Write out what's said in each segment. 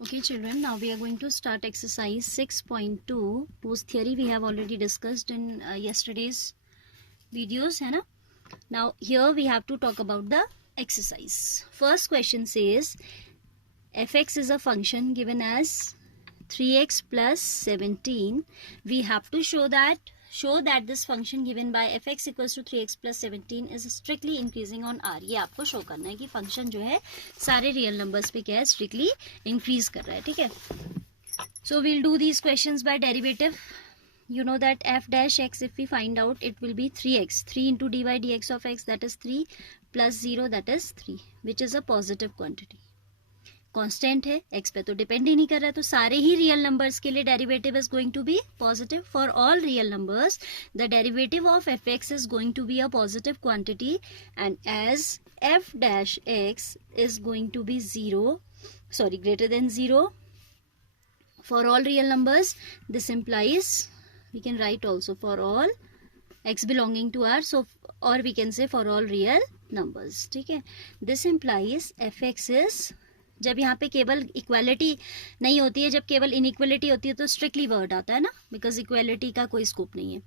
Okay children, now we are going to start exercise 6.2. whose theory we have already discussed in yesterday's videos, है ना? Now here we have to talk about the exercise. First question says fx is a function given as 3x plus 17. We have to show that this function given by fx equals to 3x plus 17 is strictly increasing on r. ये आपको show करना है कि function जो है सारे real numbers पे क्या है, स्ट्रिक्टली इंक्रीज कर रहा है. ठीक है, so we'll do these questions by derivative. You know that f dash x, if we find out, it will be 3x, 3 into dy dx of x, that is 3, plus 0, that is 3, which is a positive quantity. Constant है, x पे तो depend ही नहीं कर रहा है, तो सारे ही real numbers के लिए derivative is going to be positive. For all real numbers the derivative of F x is going to be a positive quantity, and as F dash x is going to be greater than 0 for all real numbers. This implies we can write also for all x belonging to R, so or we can say for all real numbers. ठीक है, this implies fx is, जब यहाँ पे केवल equality नहीं होती है, जब केवल इनइक्वालिटी होती है तो स्ट्रिक्टली वर्ड आता है ना, बिकॉज इक्वालिटी का कोई स्कोप नहीं है.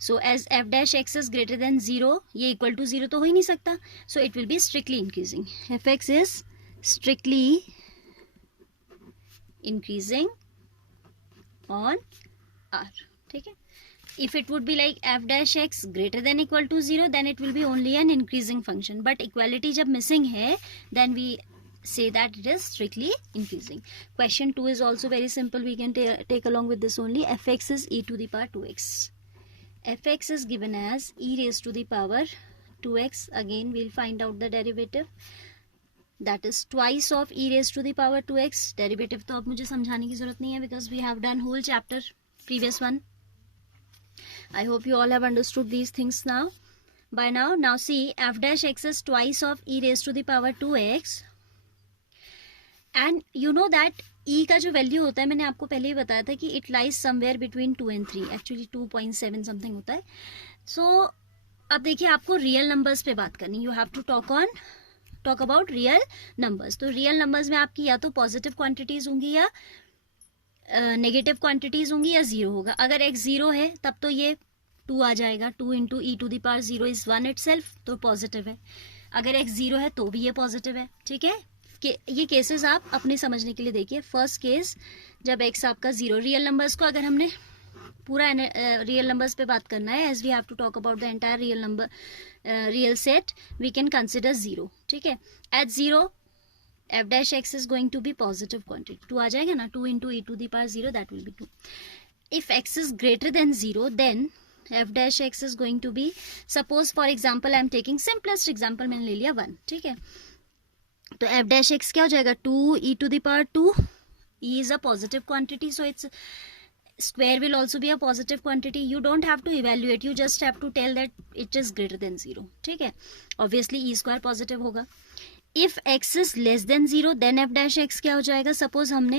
So as F dash x is greater than 0, ये इक्वल टू 0 तो हो ही नहीं सकता, so it will be strictly increasing. F x is strictly increasing on R. ठीक है, if it would be like f dash x greater than equal to 0, then it will be only an increasing function, but equality जब missing है, then we say that it is strictly increasing. Question 2 is also very simple. We can take along with this only. fx is e to the power 2x. fx is given as e raised to the power 2x. Again we'll find out the derivative. That is twice of e raised to the power 2x. Derivative तो अब मुझे समझाने की जरूरत नहीं है, because we have done whole chapter, previous one. I hope you all have understood these things now. By now see, f dash x is twice of e raised to the power 2x. And you know that E का जो value होता है, मैंने आपको पहले ही बताया था कि it lies somewhere between 2 and 3, actually 2.7 something होता है. सो अब देखिए, आपको रियल नंबर्स पे बात करनी. You have to talk about real numbers. तो रियल नंबर्स में आपकी या तो पॉजिटिव क्वांटिटीज होंगी या नेगेटिव क्वांटिटीज होंगी या 0 होगा. अगर x 0 है तब तो ये 2 आ जाएगा. 2 into E to the power 0 is 1 itself, तो पॉजिटिव है. अगर x 0 है तो भी ये पॉजिटिव है. ठीक है, ये केसेस आप अपने समझने के लिए देखिए. फर्स्ट केस, जब x आपका 0, रियल नंबर्स को अगर हमने पूरा रियल नंबर्स पे बात करना है, as we have to talk about the entire real number real set, we can consider 0. ठीक है, at 0 f dash x is going to be positive quantity. 2 आ जाएगा ना, 2 into e to the power 0, that will be 2. If x is greater than 0, then f dash x is going to be, suppose for example I am taking simplest example, मैंने ले लिया 1. ठीक है, तो f dash x क्या हो जाएगा, 2 e to the power 2. e is a positive quantity, so its square will also be a positive quantity. You don't have to evaluate, you just have to tell that it is greater than 0. ठीक है, obviously e square positive होगा. If x is less than 0, then f dash x क्या हो जाएगा. Suppose हमने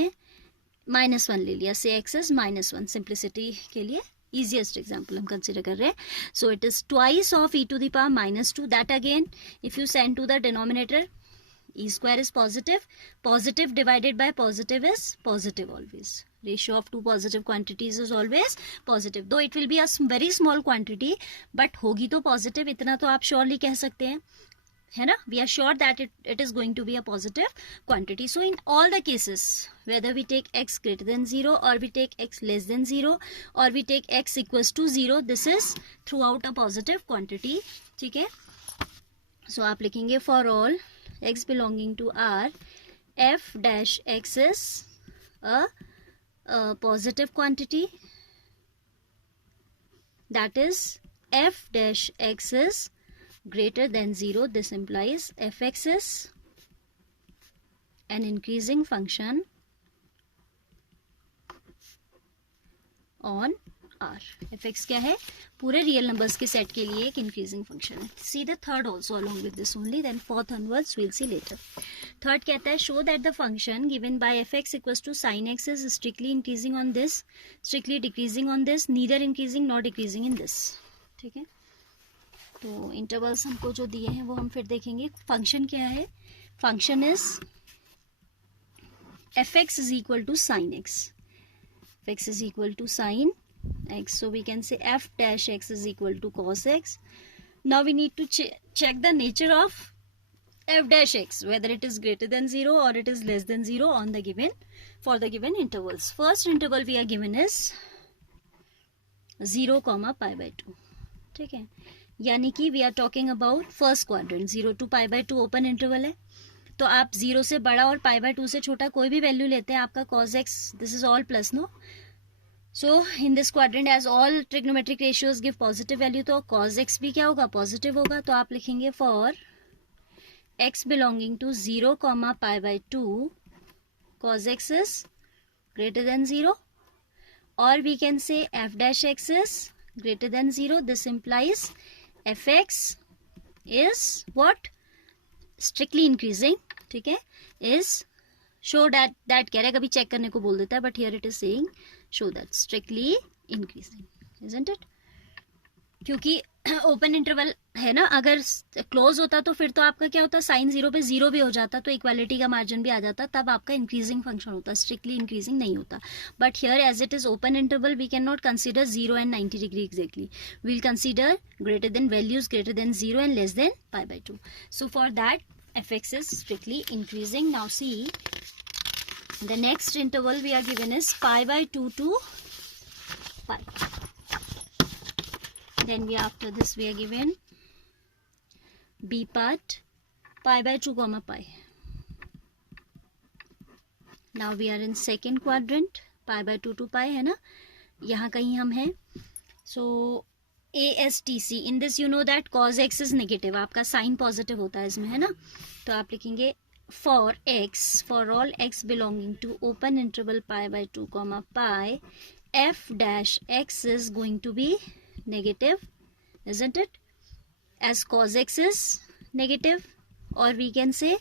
-1 ले लिया, से x is -1, सिंप्लिसिटी के लिए easiest example हम कंसिडर कर रहे हैं. So it is twice of e to the power -2. That again, if you send to the denominator, e square is positive. Positive divided by positive is positive always. Ratio of two positive quantities is always positive. Though it will be a very small quantity, but होगी तो positive, इतना तो आप surely कह सकते हैं, है ना. We are sure that it is going to be a positive quantity. So in all the cases, whether we take x greater than 0 or we take x less than 0 or we take x equals to 0, this is throughout a positive quantity. ठीक है, so आप लिखेंगे for all x belonging to R, f dash x is a positive quantity. That is, f dash x is greater than 0. This implies fx is an increasing function on R. fx क्या है, पूरे real numbers के set के लिए एक increasing function है. See the third also along with this only, then fourth onwards will see later. Third कहता है, show that the function given by F X equals to sine X is strictly increasing on this, strictly decreasing on this, neither increasing not decreasing in this. ठीक है, तो intervals हमको जो दिए हैं वो हम फिर देखेंगे. फंक्शन क्या है, function is f x is equal to sine x, f x is equal to sine x, so we can say f dash x is equal to cos x. Now we need to check the nature of f dash x, whether it is greater than 0 or it is less than 0 on the given, for the given intervals. First interval we are given is 0 comma pi by 2. ठीक है, यानी कि we are talking about first quadrant. 0 to pi by 2 open interval है, तो आप 0 से बड़ा और pi by 2 से छोटा कोई भी वैल्यू लेते हैं, आपका cos x, this is all plus, no? So in this quadrant as all trigonometric ratios give positive value, तो cos x भी क्या होगा, पॉजिटिव होगा. तो आप लिखेंगे for x belonging to 0 comma pi by 2 cos x is greater than 0, or we can say f dash x is greater than 0. This implies fx is what, strictly increasing. ठीक है, is show that कह रहा है, कभी check करने को बोल देता है, but here it is saying show that strictly increasing, isn't it? क्योंकि ओपन इंटरवल है ना, अगर क्लोज होता तो फिर तो आपका क्या होता, साइन 0 पे 0 भी हो जाता, तो इक्वालिटी का मार्जिन भी आ जाता, तब आपका इंक्रीजिंग फंक्शन होता, स्ट्रिक्टली इंक्रीजिंग नहीं होता. But here as it is open interval we can not consider 0 and 90 degree exactly, we will consider greater than values greater than 0 and less than pi by 2. So for that fx is strictly increasing. Now see, the next interval we are given is pi by 2 to pi. Then after this we are given b part pi by 2 comma pi. Now we are in second quadrant, pi by 2 to pi है ना, यहाँ कहीं हम हैं. So ASTC, in this you know that cos x is negative, आपका sign positive होता है इसमें, है ना. तो आप लिखेंगे for x, for all x belonging to open interval pi by 2 comma pi, f dash x is going to be negative, isn't it? As cos x is negative, or we can say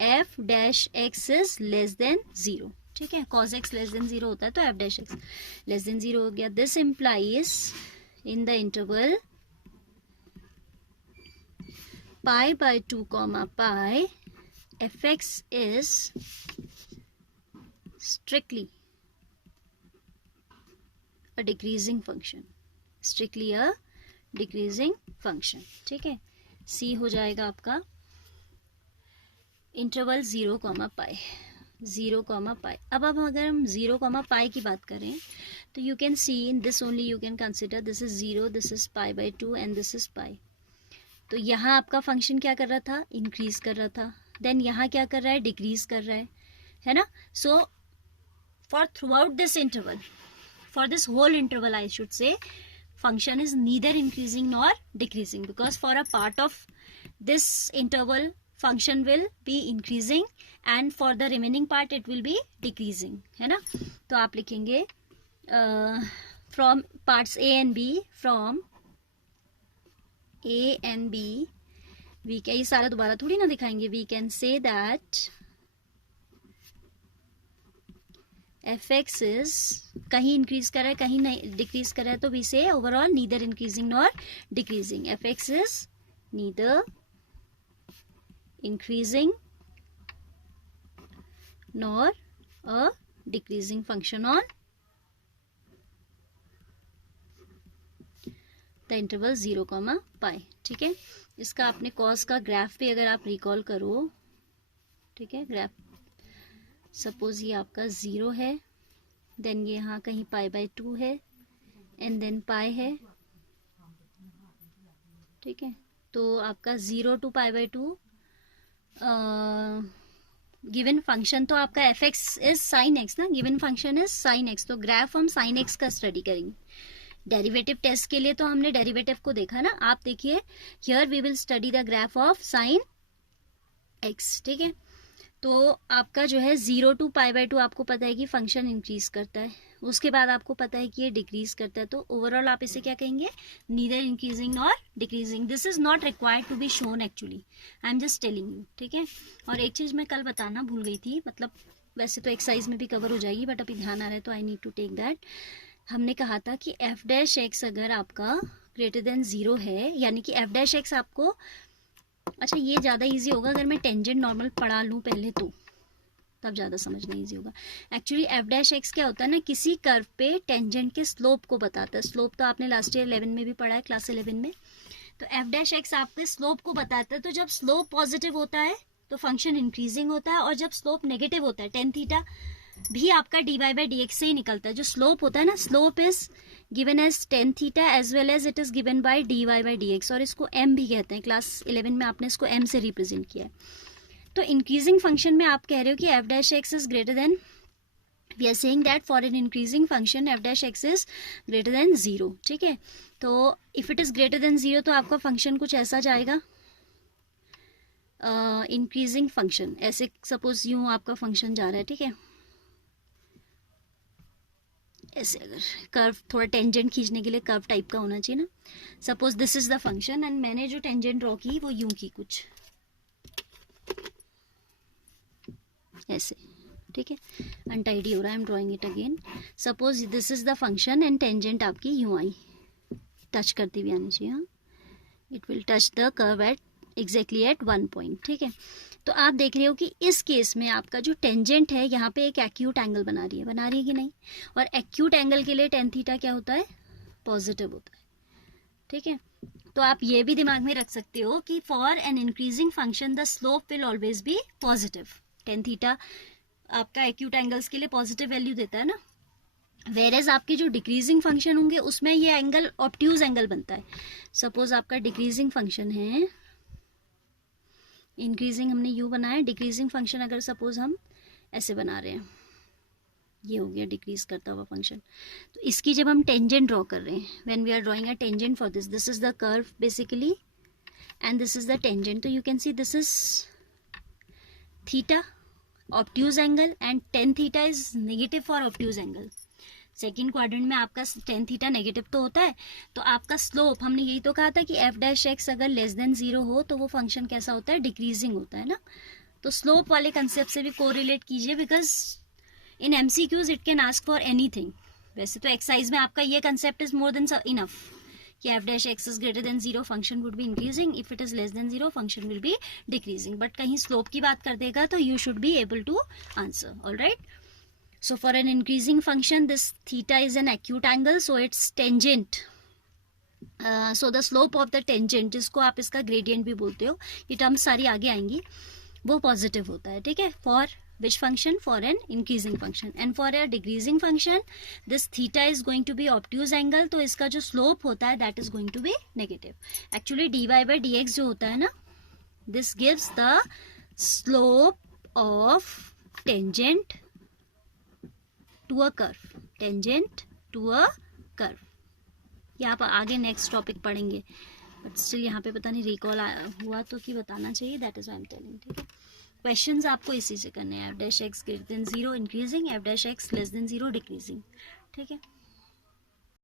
f dash x is less than 0. ठीक है, cos x less than 0 होता है, तो f dash x less than 0 हो गया. This implies in the interval pi by 2 comma pi, fx is strictly a decreasing function, strictly a decreasing function. ठीक है, c हो जाएगा आपका interval 0 comma pi, 0 comma pi. अब अगर हम 0 comma pi की बात करें, तो you can see in this only you can consider this is 0, this is pi by 2 and this is pi. तो यहाँ आपका फंक्शन क्या कर रहा था, इंक्रीज कर रहा था. देन यहाँ क्या कर रहा है, डिक्रीज कर रहा है ना. So for throughout this interval, for this whole interval I should say, function is neither increasing nor decreasing, because for a part of this interval function will be increasing and for the remaining part it will be decreasing, है ना. तो आप लिखेंगे from parts A and B, from A and B we can, ये सारा दोबारा थोड़ी ना दिखाएंगे, we can say that fx is कहीं इंक्रीज कर रहा है कहीं नहीं डिक्रीज कर रहा है, तो वी से overall neither increasing nor decreasing. fx is neither increasing nor a decreasing function on the interval 0 comma pi. ठीक है, इसका आपने cos का ग्राफ भी अगर आप रिकॉल करो, ठीक है, ग्राफ सपोज ये आपका 0 है, देन ये यहाँ कहीं पाई बाय 2 है एंड देन पाई है. ठीक है, तो आपका 0 to pi by 2 given function, तो आपका F x is sine X ना, given function is sine X, तो ग्राफ हम साइन एक्स का स्टडी करेंगे. डेरिवेटिव टेस्ट के लिए तो हमने डेरिवेटिव को देखा ना. आप देखिए here we will study the graph of sine x. ठीक है, तो आपका जो है 0 टू पाई बाय 2 आपको पता है कि फंक्शन इंक्रीज करता है, उसके बाद आपको पता है कि ये डिक्रीज करता है, तो ओवरऑल आप इसे क्या कहेंगे, neither increasing nor decreasing. This is not required to be shown actually, I am just telling you. ठीक है, और एक चीज़ मैं कल बताना भूल गई थी, मतलब वैसे तो एक्सरसाइज में भी कवर हो जाएगी बट अभी ध्यान आ रहा है तो I need to take that. हमने कहा था कि एफ डैश एक्स अगर आपका ग्रेटर देन 0 है, यानी कि एफ डैश एक्स आपको, अच्छा ये ज़्यादा इजी होगा अगर मैं टेंजेंट नॉर्मल पढ़ा लूँ पहले, तो तब ज़्यादा समझना ईजी होगा। एक्चुअली एफ डैश एक्स क्या होता है ना, किसी कर्व पे टेंजेंट के स्लोप को बताता है। स्लोप तो आपने लास्ट ईयर 11 में भी पढ़ा है, क्लास 11 में। तो एफ डैश एक्स आपके स्लोप को बताता है। तो जब स्लोप पॉजिटिव होता है तो फंक्शन इंक्रीजिंग होता है, और जब स्लोप नेगेटिव होता है टेन थीटा भी आपका d y by d x से ही निकलता है। जो स्लोप होता है ना, slope is given as tan theta as well as it is given by d y by d x, और इसको एम भी कहते हैं। क्लास 11 में आपने इसको एम से रिप्रेजेंट किया है। तो इंक्रीजिंग फंक्शन में आप कह रहे हो कि F dash x is greater than, we are saying that for an increasing function f dash x is greater than 0, ठीक है। तो if it is greater than 0 तो आपका फंक्शन कुछ ऐसा जाएगा, इंक्रीजिंग फंक्शन। ऐसे सपोज यूं आपका फंक्शन जा रहा है, ठीक है, ऐसे अगर कर्व थोड़ा टेंजेंट खींचने के लिए कर्व टाइप का होना चाहिए ना। Suppose this is the function and मैंने जो टेंजेंट ड्रॉ की वो यूं की कुछ ऐसे, ठीक है, अनटाइडी हो रहा है, I am drawing it again. Suppose this is the function and tangent आपकी यूं आई, टच करती हुई आनी चाहिए। हाँ, it will touch the curve at exactly at 1 point, ठीक है। तो आप देख रहे हो कि इस केस में आपका जो टेंजेंट है यहाँ पे एक एक्यूट एंगल बना रही है कि नहीं, और एक्यूट एंगल के लिए टेन थीटा क्या होता है, पॉजिटिव होता है, ठीक है। तो आप ये भी दिमाग में रख सकते हो कि for an increasing function the slope will always be positive. Tan theta आपका एक्यूट एंगल्स के लिए पॉजिटिव वैल्यू देता है ना, वेरेज आपके जो डिक्रीजिंग फंक्शन होंगे उसमें ये एंगल ऑब्ट्यूज एंगल बनता है। सपोज आपका डिक्रीजिंग फंक्शन है, इंक्रीजिंग हमने यू बनाया, डिक्रीजिंग फंक्शन अगर सपोज हम ऐसे बना रहे हैं, ये हो गया डिक्रीज करता हुआ फंक्शन। तो इसकी जब हम टेंजेंट ड्रॉ कर रहे हैं, when we are drawing a tangent for this, this is the curve basically and this is the tangent. तो you can see this is theta obtuse angle and tan theta is negative for obtuse angle. Second quadrant में आपका tan theta negative तो होता है, तो आपका slope, हमने यही तो कहा था कि एफ डैश एक्स अगर लेस देन 0 हो तो वो फंक्शन कैसा होता है, डिक्रीजिंग होता है ना। तो स्लोप वाले कंसेप्ट से भी कोरिलेट कीजिए, because in MCQs it can ask for anything. वैसे तो एक्सरसाइज में आपका ये concept is more than enough कि F dash x is greater than 0 function would be increasing, if it is less than 0 function will be decreasing. But कहीं slope की बात कर देगा तो you should be able to answer, alright. So for an increasing function, this theta is an acute angle, so its tangent, so the slope of the tangent, जिसको आप इसका gradient भी बोलते हो, ये टर्म्स सारी आगे आएंगी, वो पॉजिटिव होता है, ठीक है। For which function? For an increasing function, and for a decreasing function, this theta is going to be obtuse angle, तो इसका जो slope होता है that is going to be negative. Actually dy by dx जो होता है ना, this gives the slope of tangent to a curve, tangent to a curve. ये आप आगे नेक्स्ट टॉपिक पढ़ेंगे, बट स्टिल यहाँ पे पता नहीं रिकॉल हुआ तो कि बताना चाहिए, that is why I am telling, ठीक है। क्वेश्चंस आपको इसी से करने हैं, F dash x greater than 0 increasing, F dash x less than 0 decreasing, ठीक है।